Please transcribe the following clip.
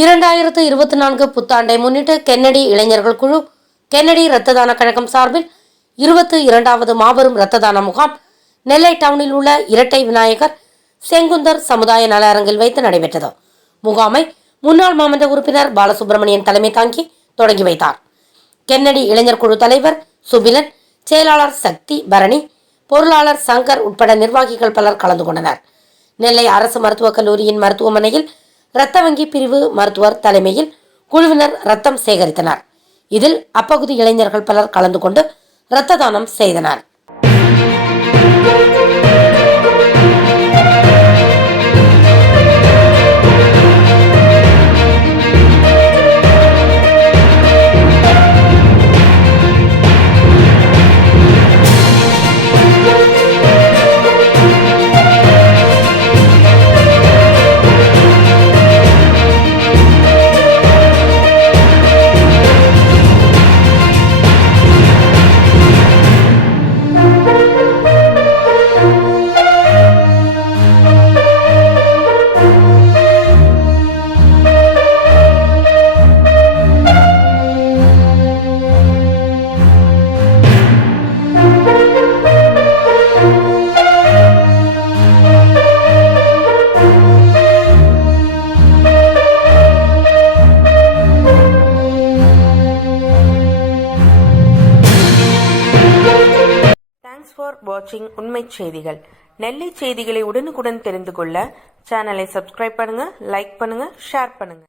2024 புத்தாண்டை முன்னிட்டு கென்னடி இளைஞர்கள் குழு, கென்னடி இரத்த தான கழகம் சார்பில் 22வது மாபெரும் இரத்த தான முகாம் நெல்லை டவுனில் உள்ள இரட்டை விநாயகர் செங்குந்தர் சமுதாய நல அரங்கில் வைத்து நடைபெற்றது. முகாமை முன்னாள் மாமன்ற உறுப்பினர் பாலசுப்ரமணியன் தலைமை தாங்கி தொடங்கி வைத்தார். கென்னடி இளைஞர் குழு தலைவர் சுபிலன், செயலாளர் சக்தி பரணி, பொருளாளர் சங்கர் உட்பட நிர்வாகிகள் பலர் கலந்து கொண்டனர். நெல்லை அரசு மருத்துவக் கல்லூரியின் மருத்துவமனையில் இரத்த வங்கி பிரிவு மருத்துவர் தலைமையில் குழுவினர் ரத்தம் சேகரித்தனர். இதில் அப்பகுதி இளைஞர்கள் பலர் கலந்து கொண்டு இரத்த தானம் செய்தனர். Thanks for watching உண்மை செய்திகள். நெல்லை செய்திகளை உடனுக்குடன் தெரிந்து கொள்ள சேனலை சப்ஸ்கிரைப் பண்ணுங்க, லைக் பண்ணுங்க, ஷேர் பண்ணுங்க.